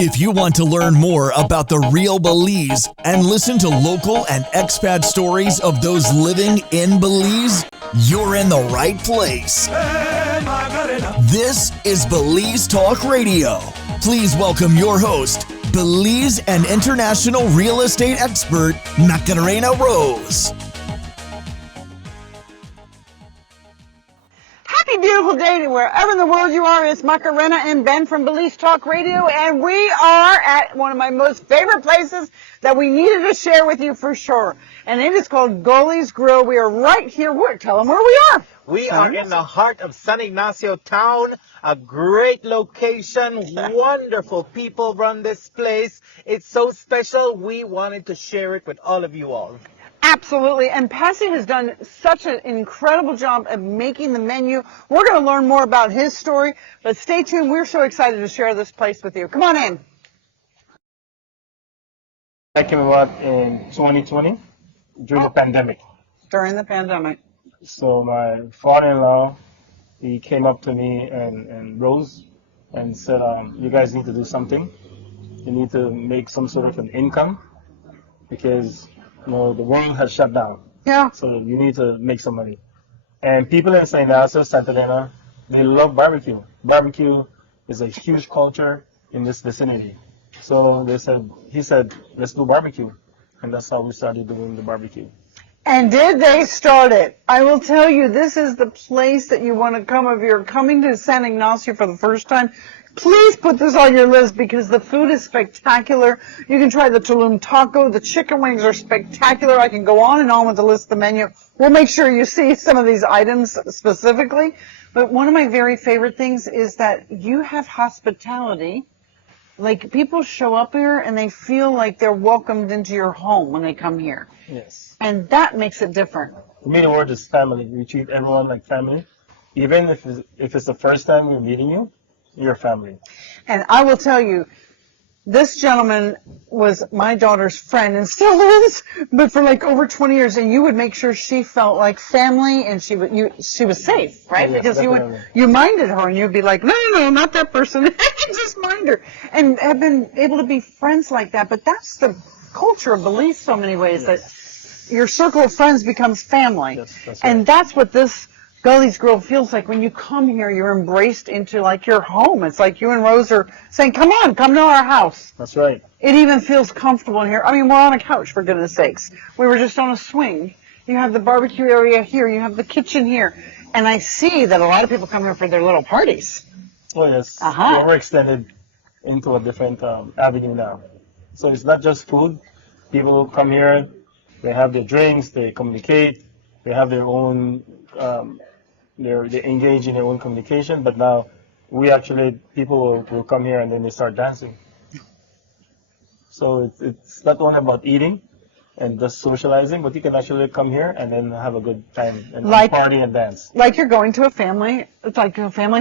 If you want to learn more about the real Belize and listen to local and expat stories of those living in Belize, you're in the right place. This is Belize Talk Radio. Please welcome your host, Belize and international real estate expert, Macarena Rose. Happy beautiful day to wherever in the world you are. It's Macarena and Ben from Belize Talk Radio, and we are at one of my most favorite places that we needed to share with you for sure, and it is called Gully Grill. We are right here. Tell them where we are. We are in the heart of San Ignacio Town, a great location. Wonderful people run this place. It's so special. We wanted to share it with all of you all. Absolutely. And Passy has done such an incredible job of making the menu. We're going to learn more about his story, but stay tuned. We're so excited to share this place with you. Come on in. I came about in 2020 during the pandemic. During the pandemic. So my father-in-law, he came up to me and Rose and said, you guys need to do something. You need to make some sort of an income because the world has shut down. Yeah. So you need to make some money. And people in San Ignacio, Santa Elena, they love barbecue. Barbecue is a huge culture in this vicinity. So he said, let's do barbecue. And that's how we started doing the barbecue. And did they start it? I will tell you, this is the place that you want to come if you're coming to San Ignacio for the first time. Please put this on your list because the food is spectacular. You can try the Tulum taco. The chicken wings are spectacular. I can go on and on with the list of the menu. We'll make sure you see some of these items specifically. But one of my very favorite things is that you have hospitality. Like, people show up here and they feel like they're welcomed into your home when they come here. Yes. And that makes it different. For me, the word is family. We treat everyone like family. Even if it's the first time we're meeting you, you're family. And I will tell you, this gentleman was my daughter's friend and still is, but for like over 20 years, and you would make sure she felt like family and she was safe, right? Yes, because definitely. you minded her and you'd be like, no, not that person. Just mind her. And have been able to be friends like that. But that's the culture of Belize so many ways, that your circle of friends becomes family. Yes, that's and right. that's what this Gully's Grill feels like. When you come here, you're embraced into like your home. It's like you and Rose are saying, come to our house. That's right. It even feels comfortable in here. I mean, we're on a couch, for goodness sakes. We were just on a swing. You have the barbecue area here. You have the kitchen here. And I see that a lot of people come here for their little parties. Oh, yes. Uh-huh. We're extended into a different avenue now. So it's not just food. People come here, they have their drinks, they communicate, they have their own, they engage in their own communication. But now people will come here and then they start dancing. So it's not only about eating and just socializing, but you can actually come here and then have a good time and party and dance. Like you're going to a family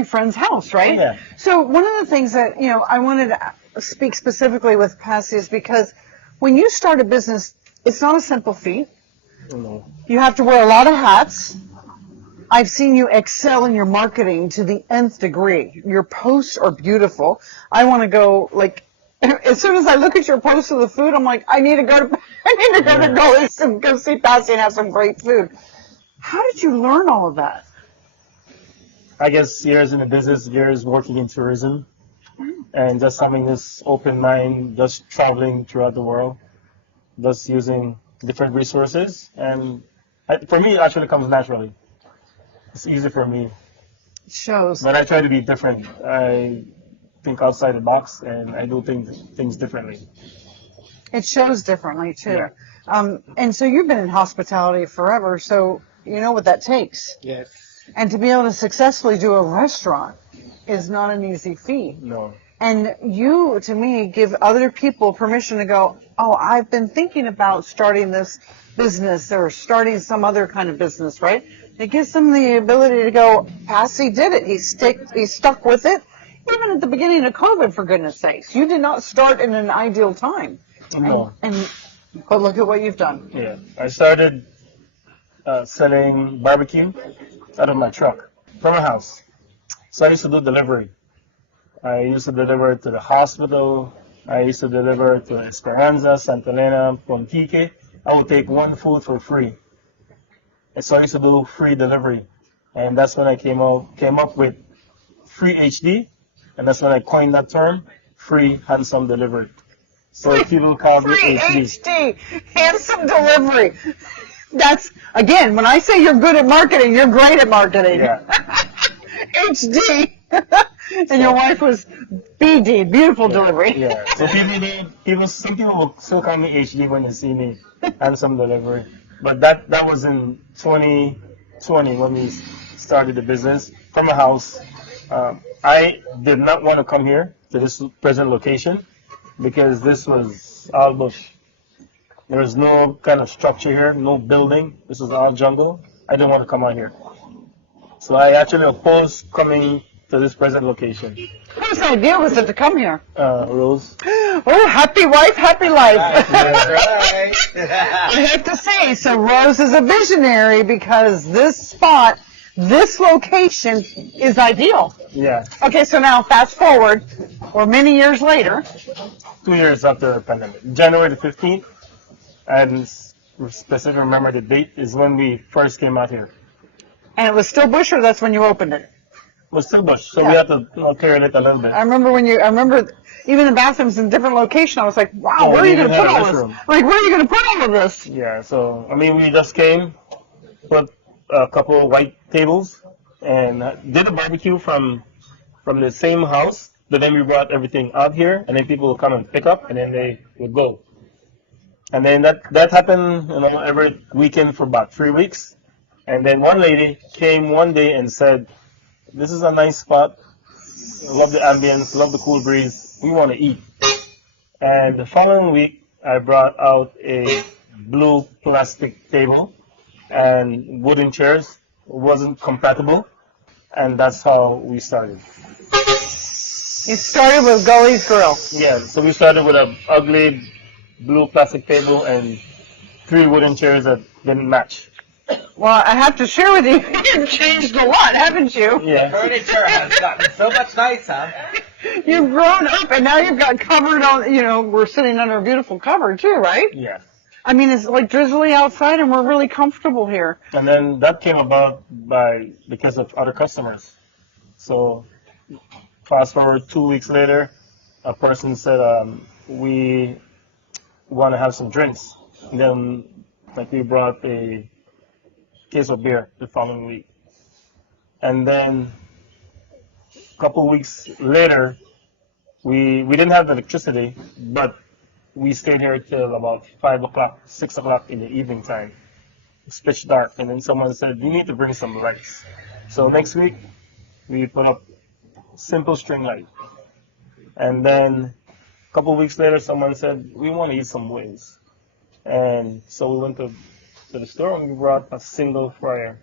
friend's house, right? Yeah. So one of the things that, I wanted to speak specifically with Passy is because when you start a business, it's not a simple feat. No. You have to wear a lot of hats. I've seen you excel in your marketing to the nth degree. Your posts are beautiful. I want to go, as soon as I look at your posts of the food, I'm like, I need to go to Gully's and go see Passy and have some great food. How did you learn all of that? I guess years in the business, years working in tourism, and just having this open mind, just traveling throughout the world, just using different resources. And for me, it actually comes naturally. It's easy for me. It shows. But I try to be different. I think outside the box, and I do things differently. It shows differently, too. Yeah. And so you've been in hospitality forever, so you know what that takes. Yes. And to be able to successfully do a restaurant is not an easy feat. No. And you, to me, give other people permission to go, oh, I've been thinking about starting this business or starting some other kind of business, right? It gives them the ability to go, Passy did it. He stuck with it. Even at the beginning of COVID, for goodness sakes. You did not start in an ideal time. No. But look at what you've done. Yeah. I started selling barbecue out of my truck from a house. So I used to do delivery. I used to deliver to the hospital, I used to deliver to Esperanza, Santa Elena, Pontique. I would take one food for free. And so I used to do free delivery. And that's when I came up with free HD. And that's when I coined that term, free handsome delivery. So people call it Free HD. HD, handsome delivery. That's, again, when I say you're good at marketing, you're great at marketing. Yeah. HD. And your wife was BD, beautiful delivery. Yeah. So some people will still call me HD when they see me handsome delivery. But that was in 2020 when we started the business from a house. I did not want to come here to this present location because this was all bush. There was no kind of structure here, no building. This was all jungle. I didn't want to come out here. So I actually opposed coming to this present location. Whose idea was it to come here? Rose. Oh, happy wife, happy life. Right. I have to say, so Rose is a visionary because this spot, this location is ideal. Yeah. Okay, so now fast forward, or many years later. 2 years after the pandemic. January the 15th, and specifically remember the date, is when we first came out here. And it was still bush, or that's when you opened it? It was still bush, so we had to clear it a little bit. I remember even the bathrooms in different location. I was like, wow, where are you going to put all this? Like, where are you going to put all of this? Yeah, so, I mean, we just came, put a couple of white tables, and did a barbecue from the same house, but then we brought everything out here, and then people would come and pick up, and then they would go. And then that happened, every weekend for about 3 weeks. And then one lady came one day and said, "This is a nice spot. Love the ambience, love the cool breeze. We want to eat." And the following week, I brought out a blue plastic table and wooden chairs. It wasn't compatible, and that's how we started. You started with Gully Grill. Yeah, so we started with an ugly blue plastic table and 3 wooden chairs that didn't match. Well, I have to share with you, you've changed a lot, haven't you? Yeah. Furniture has gotten so much nicer. You've grown up, and now you've got covered on, we're sitting under a beautiful cover, too, right? Yeah. I mean, it's like drizzly outside, and we're really comfortable here. And then that came about because of other customers. So fast forward 2 weeks later, a person said, we want to have some drinks. And then we brought a case of beer the following week. And then a couple weeks later, we didn't have electricity, but we stayed here till about 5 o'clock, 6 o'clock in the evening time. It's pitch dark. And then someone said, "You need to bring some lights." So next week, we put up simple string light. And then a couple weeks later, someone said, "We want to eat some wings." And so we went to the store and we brought a single fryer.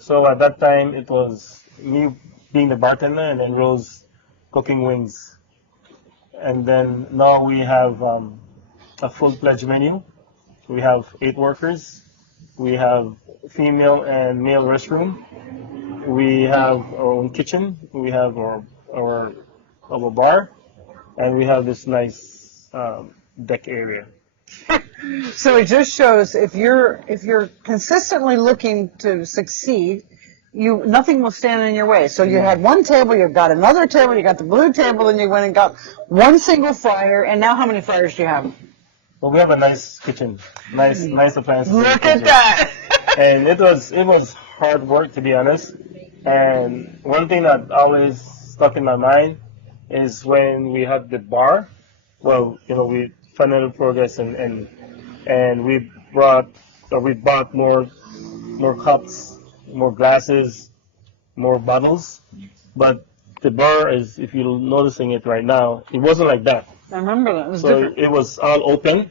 So at that time, it was me being the bartender and then Rose cooking wings. And then now we have a full-fledged menu. We have 8 workers. We have female and male restroom. We have our own kitchen. We have our bar. And we have this nice deck area. So it just shows if you're consistently looking to succeed, nothing will stand in your way. So you had one table, you've got another table, you got the blue table, and you went and got one single fryer. And now how many fryers do you have? Well, we have a nice kitchen, nice appliances. Look at that! And it was hard work, to be honest. And one thing that always stuck in my mind is when we had the bar. Well, we fundamental progress and we bought more cups, more glasses, more bottles. But the bar is, if you're noticing it right now, it wasn't like that. I remember that. It was So different. it was all open.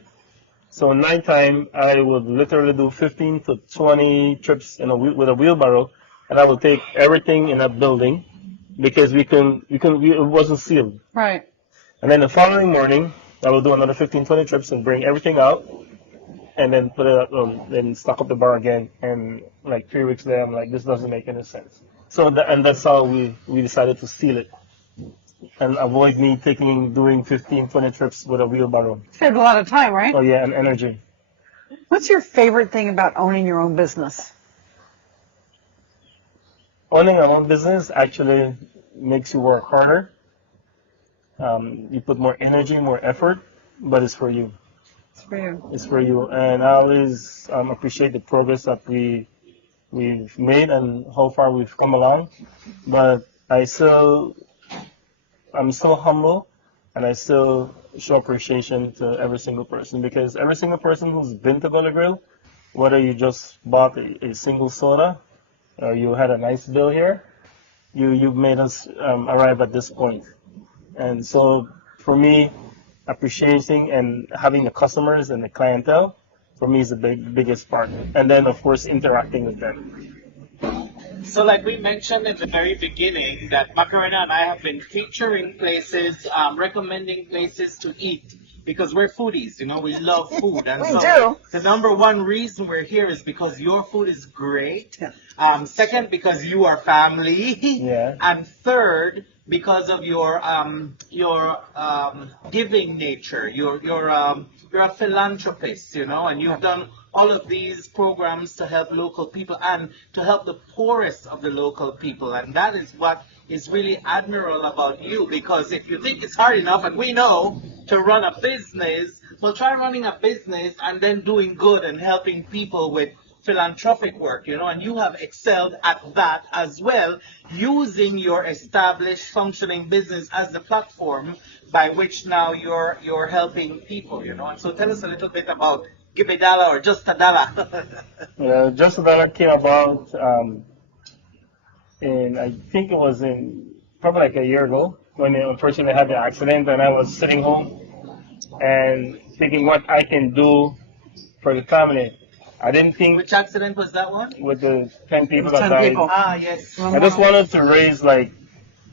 So at nighttime, I would literally do 15 to 20 trips with a wheelbarrow, and I would take everything in that building because it wasn't sealed. Right. And then the following morning, I will do another 15, 20 trips and bring everything out and then put it up, then stock up the bar again. And like 3 weeks later, I'm like, this doesn't make any sense. So, and that's how we decided to seal it. and avoid me doing 15, 20 trips with a wheelbarrow. Saved a lot of time, right? Oh yeah, and energy. What's your favorite thing about owning your own business? Owning your own business actually makes you work harder. You put more energy, more effort, but it's for you. It's for you. It's for you. And I always appreciate the progress that we've made and how far we've come along. But I'm still humble, and I still show appreciation to every single person, because every single person who's been to Gully Grill, whether you just bought a single soda or you had a nice bill here, you've made us arrive at this point. And so for me, appreciating and having the customers and the clientele, for me, is the biggest part. And then, of course, interacting with them. So like we mentioned in the very beginning, that Macarena and I have been featuring places, recommending places to eat, because we're foodies, you know, we love food. And We so do. the number one reason we're here is because your food is great. Yeah. Second, because you are family. Yeah. And third, because of your giving nature. You're a philanthropist, you know, and you've done all of these programs to help local people and to help the poorest of the local people. And that is what is really admirable about you, because if you think it's hard enough, and we know, to run a business, well, try running a business and then doing good and helping people with philanthropic work, you know, and you have excelled at that as well, using your established functioning business as the platform by which now you're helping people, you know. And so tell us a little bit about Give a Dollar or Just a Dollar. Just a Dollar came about I think it was probably like a year ago, when unfortunately I had the accident, and I was sitting home and thinking what I can do for the family. I didn't think. Which accident was that one? With the 10 people 10 that died. people. Ah, yes. I just wanted to raise, like,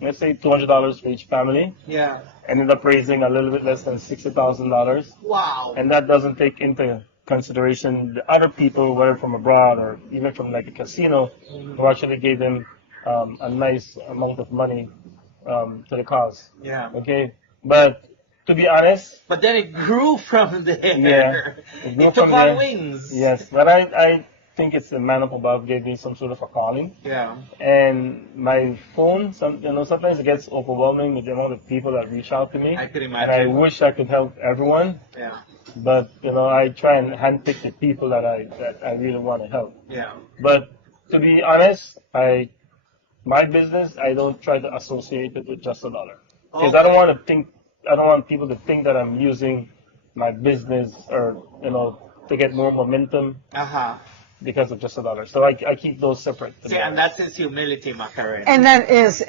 let's say $200 for each family. Yeah. Ended up raising a little bit less than $60,000. Wow. And that doesn't take into consideration the other people, whether from abroad or even from like a casino, who actually gave them a nice amount of money to the cause. Yeah. Okay? But to be honest, But then it grew from there. Yeah, it grew It took from on there. wings. yes, but I think it's the man up above gave me some sort of a calling. Yeah. And my phone, sometimes it gets overwhelming with the amount of people that reach out to me. I could And I imagine. wish I could help everyone, Yeah. but I try and handpick the people that I really want to help. Yeah. But to be honest, my business, I don't try to associate it with Just a Dollar, because I don't want people to think that I'm using my business or to get more momentum Uh-huh. because of Just a Dollar. So I keep those separate. See, and that's his humility, Macarena. And that is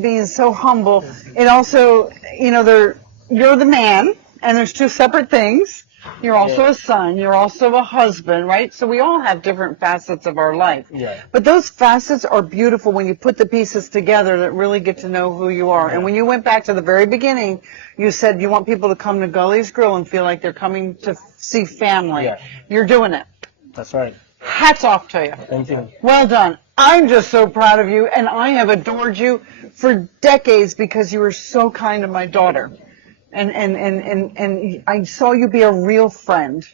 being so humble. It also, you're the man, and there's two separate things. You're also a son. You're also a husband, right? So we all have different facets of our life. Yeah. But those facets are beautiful when you put the pieces together that really get to know who you are. And when you went back to the very beginning, you said you want people to come to Gully's Grill and feel like they're coming to see family. Yeah. You're doing it. That's right. Hats off to you. Thank you. Well done. I'm just so proud of you, and I have adored you for decades because you were so kind to my daughter. And I saw you be a real friend.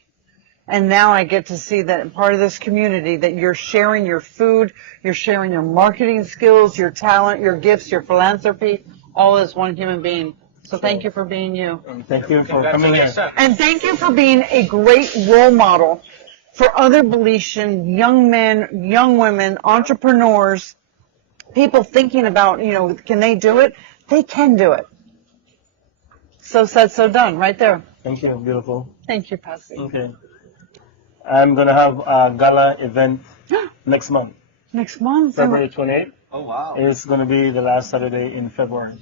And now I get to see that part of this community, that you're sharing your food, you're sharing your marketing skills, your talent, your gifts, your philanthropy, all as one human being. So thank you for being you. Thank you for coming here. And thank you for being a great role model for other Belizean young men, young women, entrepreneurs, people thinking about, can they do it? They can do it. So said, so done, right there. Thank you, beautiful. Thank you, Passy. Okay. I'm going to have a gala event next month. Next month? February 28th. Oh, wow. It's going to be the last Saturday in February.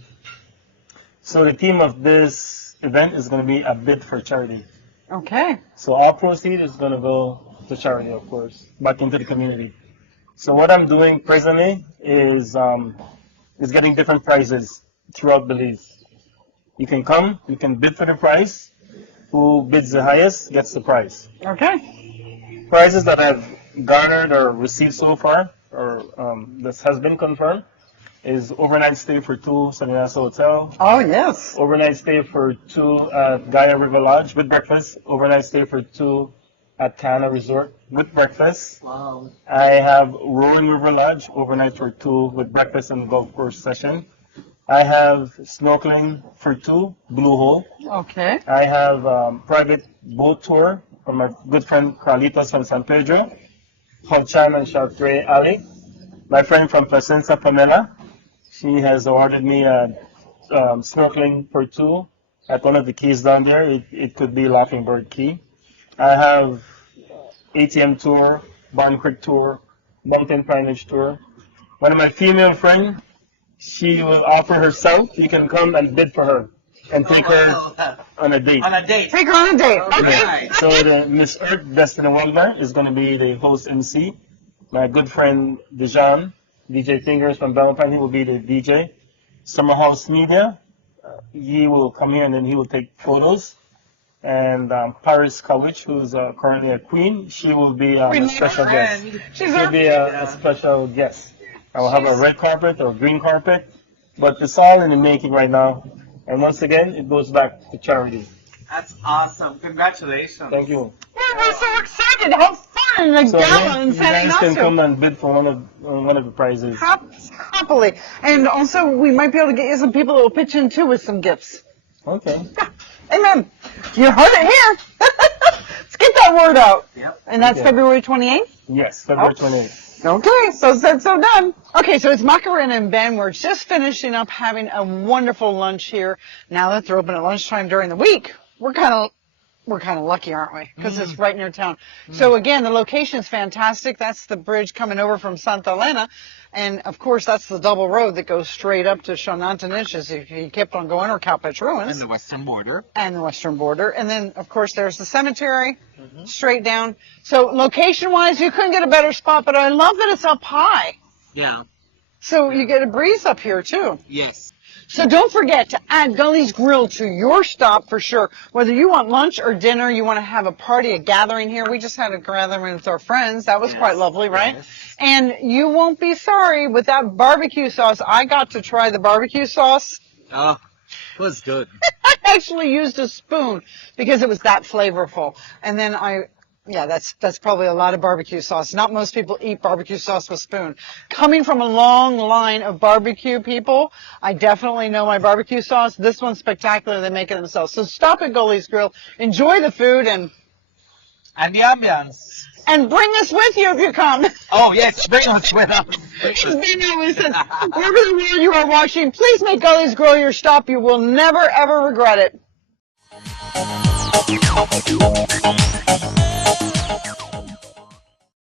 So the theme of this event is going to be a bid for charity. Okay. So our proceed is going to go to charity, of course, back into the community. So what I'm doing presently is getting different prizes throughout Belize. You can come, you can bid for the prize. Who bids the highest gets the prize. Okay. Prizes that I've garnered or received so far, or this has been confirmed, is overnight stay for 2, San Ignacio Hotel. Oh, yes. Overnight stay for 2 at Gaia River Lodge with breakfast. Overnight stay for 2 at Cana Resort with breakfast. Wow. I have Rolling River Lodge overnight for 2 with breakfast and golf course session. I have snorkeling for 2, Blue Hole. Okay. I have private boat tour from my good friend Carlitos from San Pedro, Honcham and Chartres Ali. My friend from Placentia, Pamela, she has awarded me snorkeling for 2 at one of the keys down there. It could be Laughing Bird Key. I have ATM tour, Barn Creek tour, Mountain Pinage tour. One of my female friends, she will offer herself. You can come and bid for her and take her on a date. On a date. Take her on a date. Okay. Okay. So the Miss Earth Destiny Wonder is going to be the host MC. My good friend Dejan, DJ Fingers from Valentine, he will be the DJ. Summer House Media, he will come here and then he will take photos. And Paris Kawich, who's currently a queen, she will be a special guest. She'll be a special guest. I will have a red carpet or green carpet, but it's all in the making right now. And once again, it goes back to charity. That's awesome. Congratulations. Thank you. We're so excited. How fun. A So gala in you San guys can Ignacio. come and bid for one of the prizes. Happily. And also, we might be able to get you some people that will pitch in too with some gifts. Okay. Amen. You heard it here. Let's get that word out. Yep. And that's Okay. February 28th? Yes, February 28th. Okay, so said, so done. Okay, so it's Macarena and Ben. We're just finishing up having a wonderful lunch here. Now that they're open at lunchtime during the week, we're kind of lucky, aren't we? Because it's right near town. So again, the location's fantastic. That's the bridge coming over from Santa Elena. And of course, that's the double road that goes straight up to Shonantanich if you kept on going, or Cowpatch Ruins. And the western border. And the western border. And then, of course, there's the cemetery, straight down. So location-wise, you couldn't get a better spot, but I love that it's up high. Yeah. So you get a breeze up here, too. Yes. So don't forget to add Gully's Grill to your stop for sure. Whether you want lunch or dinner, you want to have a party, a gathering here. We just had a gathering with our friends. That was quite lovely, right? Yes. And you won't be sorry with that barbecue sauce. I got to try the barbecue sauce. Oh, it was good. I actually used a spoon because it was that flavorful. And then that's probably a lot of barbecue sauce. Not most people eat barbecue sauce with a spoon. Coming from a long line of barbecue people, I definitely know my barbecue sauce. This one's spectacular. They make it themselves. So stop at Gully's Grill. Enjoy the food and And the ambiance. bring us with you if you come. Oh, yes, bring us with us. Wherever the world you are watching, please make Gully's Grill your stop. You will never, ever regret it.